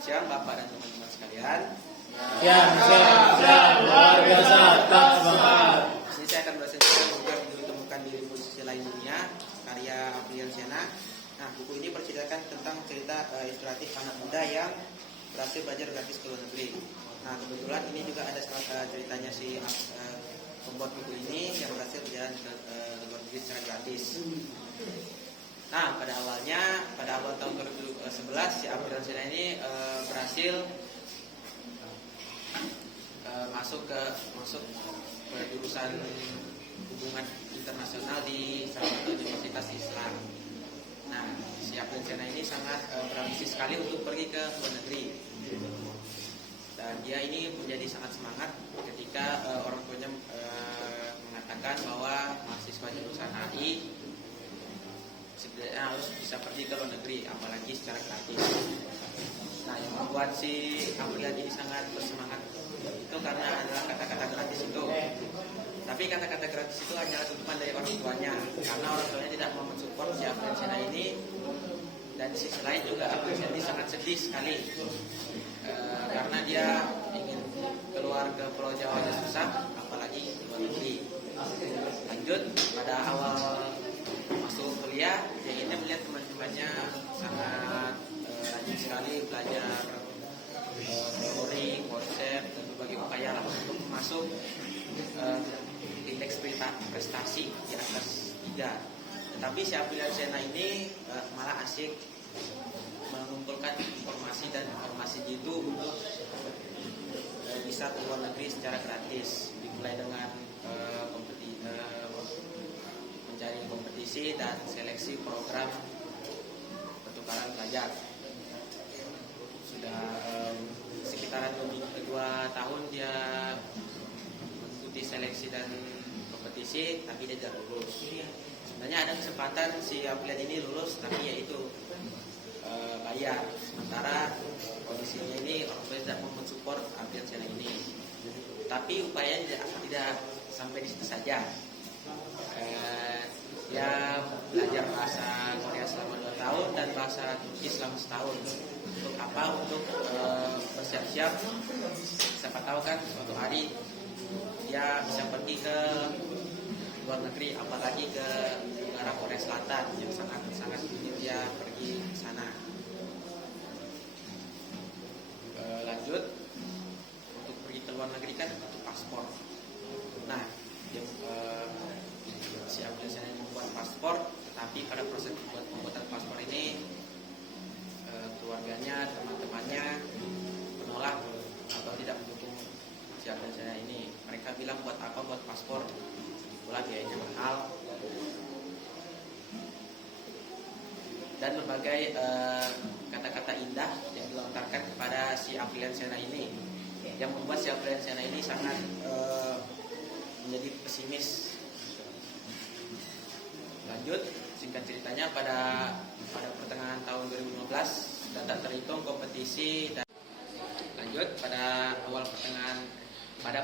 Siang Bapak dan teman-teman sekalian. Yang sehat luar biasa tak semangat. Di sini saya akan bercerita juga ditemukan di posisi lain dunia karya Afrian Sena. Nah, buku ini berceritakan tentang cerita ilustratif anak muda yang berhasil belajar gratis ke luar negeri. Nah, kebetulan ini juga ada ceritanya si pembuat buku ini yang berhasil berjalan ke luar negeri secara gratis. Nah, pada awal tahun 2011 si Afrian Sena ini berhasil masuk ke jurusan hubungan internasional di salah satu universitas Islam. Nah, si Afrian Sena ini sangat berambisi sekali untuk pergi ke luar negeri. Dan dia ini menjadi sangat semangat ketika orang tuanya mengatakan bahwa mahasiswa jurusan HI sebenarnya harus bisa pergi ke luar negeri, apalagi secara gratis. Nah, yang membuat si Afrian ini sangat bersemangat itu karena adalah kata-kata gratis itu. Tapi kata-kata gratis itu hanyalah tutupan dari orang tuanya, karena orang tuanya tidak mau mensupport si Afrian Sena ini. Dan di sisi lain juga Afrian Sena ini sangat sedih sekali karena dia ingin keluar ke Pulau Jawa aja susah, apalagi ke luar negeri. Lanjut pada awal masuk kuliah, dia ini melihat teman-temannya sangat rajin sekali belajar teori, konsep, dan berbagai upaya lah untuk masuk indeks prestasi di atas 3. Tetapi si Afrian Sena ini malah asik mengumpulkan informasi dan informasi itu untuk bisa ke luar negeri secara gratis, dimulai dengan mencari kompetisi dan seleksi program pertukaran pelajar. Sudah sekitaran 2 tahun dia mengikuti seleksi dan kompetisi, tapi dia tidak lulus. Sebenarnya ada kesempatan si Afrian ini lulus, tapi yaitu bayar. Sementara kondisinya ini orang tua tidak mau mensupport Afrian Sena ini. Tapi upayanya tidak sampai di situ saja. Dia belajar bahasa Korea selama 2 tahun dan bahasa Turki selama 1 tahun. Untuk apa? Untuk bersiap-siap. Siapa tahu kan suatu hari dia bisa pergi ke luar negeri, apalagi ke negara Korea Selatan yang sangat ingin dia pergi ke sana. Lanjut, untuk pergi ke luar negeri kan butuh paspor. Nah, dia si Afrian Sena membuat paspor, tetapi pada proses pembuatan paspor ini keluarganya, teman-temannya menolak atau tidak mendukung si Afrian Sena ini. Mereka bilang buat apa buat paspor, pula biayanya mahal. Dan berbagai kata-kata indah yang dilontarkan kepada si Afrian Sena ini, yang membuat si Afrian Sena ini sangat menjadi pesimis. Lanjut, singkat ceritanya pada pertengahan tahun 2015 dan tak terhitung kompetisi. Dan lanjut pada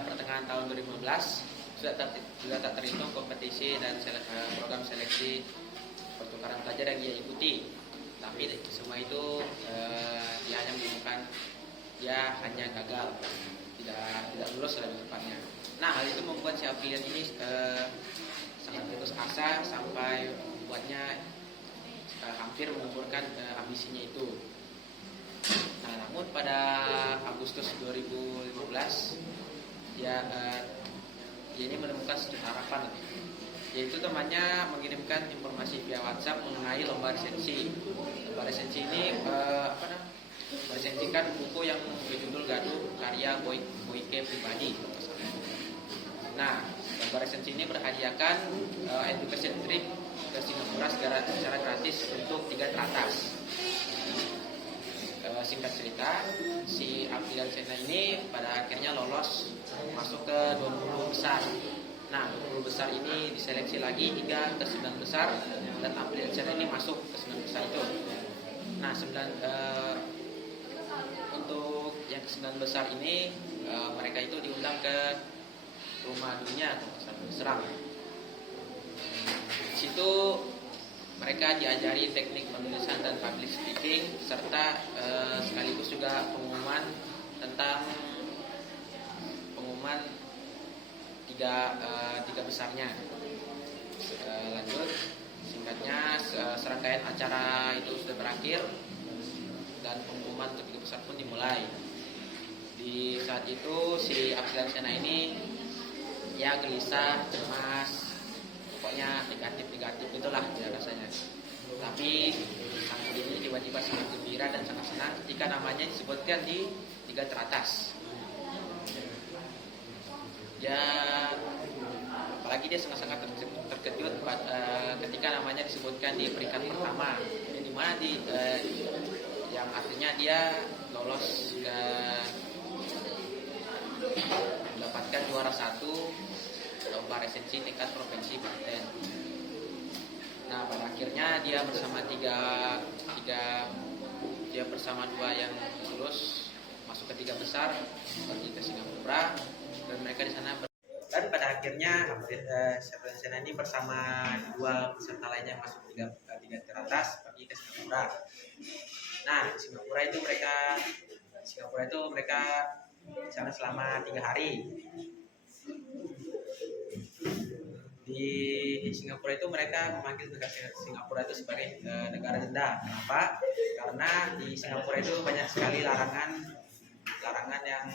pertengahan tahun 2015 sudah tak terhitung kompetisi dan program seleksi pertukaran pelajar yang dia ikuti. Tapi semua itu dia hanya menemukan dia hanya gagal, tidak lulus lebih tepatnya. Nah, hal itu membuat si Afrian ini sangat putus asa sampai membuatnya hampir menguburkan ambisinya itu. Nah, namun pada Agustus 2015 dia ini menemukan sedikit harapan, yaitu temannya mengirimkan informasi via WhatsApp mengenai lomba resensi. Lomba resensi ini meresensikan buku yang berjudul Gaduh karya Koike Pribadi. Nah, lomba resensi ini berhadiahkan education trip ke Singapura secara gratis untuk 3 teratas. Singkat cerita, si Afrian Sena ini pada akhirnya lolos masuk ke 20 besar. Nah, 20 besar ini diseleksi lagi hingga ke 9 besar, dan Afrian Sena ini masuk ke 9 besar itu. Nah, untuk yang ke 9 besar ini mereka itu diundang ke Rumah Dunia atau Serang. Di situ mereka diajari teknik penulisan dan public speaking serta sekaligus juga pengumuman tentang pengumuman tiga besarnya. Lanjut, singkatnya serangkaian acara itu sudah berakhir dan pengumuman untuk tiga besar pun dimulai. Di saat itu si Afrian Sena ini ya gelisah, cemas, pokoknya negatif itulah ya rasanya. Tapi sang ini tiba-tiba sangat gembira dan sangat senang ketika namanya disebutkan di tiga teratas. Ya, apalagi dia sangat-sangat terkejut ketika namanya disebutkan di peringkat pertama, di mana yang artinya dia lolos ke mendapatkan juara 1 lomba resensi tingkat provinsi Banten. Nah, pada akhirnya dia bersama dia bersama 2 yang lulus masuk ke 3 besar pergi ke Singapura, dan mereka di sana dan pada akhirnya Afrian Sena ini bersama 2 peserta lainnya masuk 3 teratas pergi ke Singapura. Nah, di Singapura itu mereka di sana selama 3 hari. Di Singapura itu mereka memanggil negara Singapura itu sebagai negara denda. Kenapa? Karena di Singapura itu banyak sekali larangan yang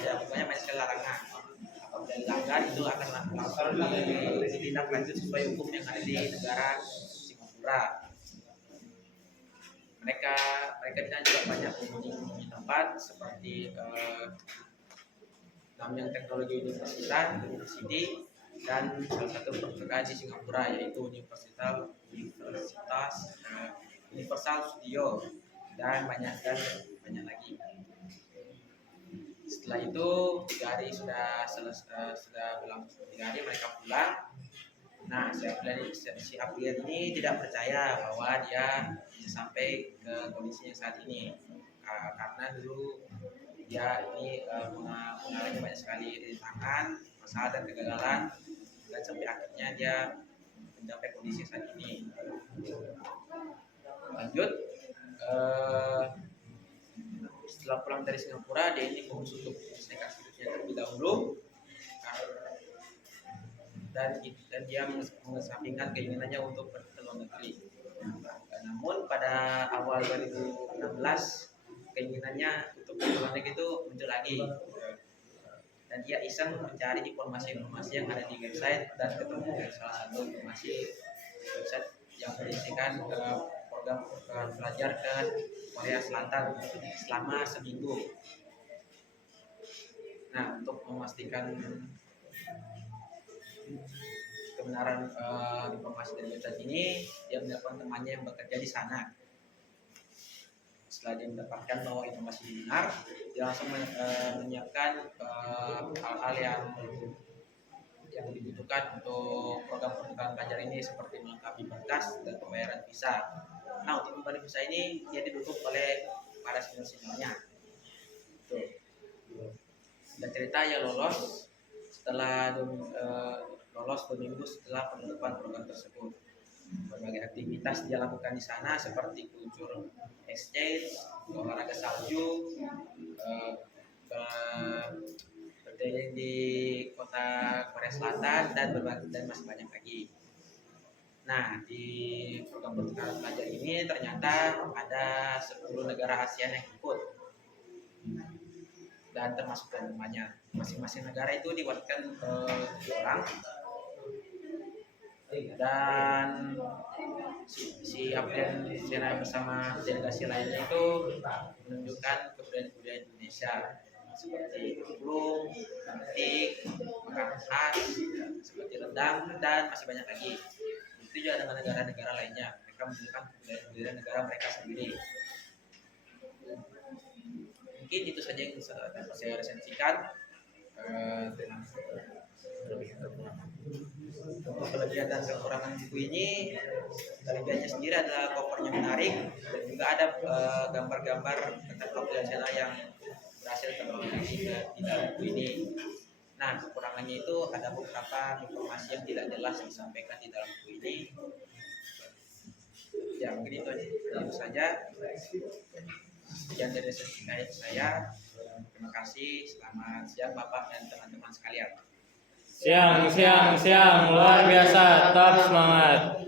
ya pokoknya banyak sekali larangan. Apabila dilanggar itu akan langsung ditindaklanjut sesuai hukum yang ada di negara Singapura. Mereka juga banyak mengunjungi tempat seperti Nanyang Teknologi University dan salah satu perpustakaan di Singapura yaitu Universal Studio dan banyak lagi. Setelah itu 3 hari sudah berlangsung 3 hari mereka pulang. Nah, si Afrian ini tidak percaya bahwa dia bisa sampai ke kondisi yang saat ini karena dulu dia ini mengalami banyak sekali rintangan, masalah dan kegagalan, dan sampai akhirnya dia mencapai kondisi saat ini. Lanjut, setelah pulang dari Singapura dia ini fokus untuk menyelesaikan hidupnya terlebih dahulu, dan dia mengesampingkan keinginannya untuk pergi ke luar negeri. Namun pada awal 2016 keinginannya untuk ke luar negeri itu muncul lagi, dan dia iseng mencari informasi yang ada di website dan ketemu salah satu website yang berisikan program belajar ke Korea Selatan selama seminggu. Nah, untuk memastikan kebenaran informasi dari website ini, dia menelpon temannya yang bekerja di sana. Setelah dia mendapatkan bahwa informasi benar, dia langsung menyiapkan hal-hal yang dibutuhkan untuk program pertukaran pelajar ini, seperti melengkapi berkas dan pembayaran visa. Nah, untuk pembayaran visa ini dia didukung oleh para senior-seniornya. Dan cerita ya lolos setelah lolos 2 minggu setelah penutupan program tersebut. Berbagai aktivitas dia lakukan di sana seperti kultur exchange, olahraga salju, berkeliling di kota Korea Selatan dan masih banyak lagi. Nah, di program pertukaran pelajar ini ternyata ada 10 negara ASEAN yang ikut, dan termasuk tuan rumahnya. Masing-masing negara itu diwakilkan 7 orang, dan si Afrian Sena bersama delegasi lainnya itu menunjukkan kebudayaan Indonesia seperti angklung, batik, makanan khas seperti rendang, dan masih banyak lagi. Itu juga dengan negara-negara lainnya, mereka menunjukkan kebudayaan negara mereka sendiri. Mungkin itu saja yang dapat saya resensikan. Untuk kelebihan dan kekurangan buku ini, kelebihannya sendiri adalah covernya menarik dan juga ada gambar-gambar tentang Afrian Sena yang berhasil terproduksi di dalam buku ini. Nah, kekurangannya itu ada beberapa informasi yang tidak jelas disampaikan di dalam buku ini. Ya mungkin itu saja. Sekian dari saya. Terima kasih. Selamat siang Bapak dan teman-teman sekalian. Siang, luar biasa, tetap semangat.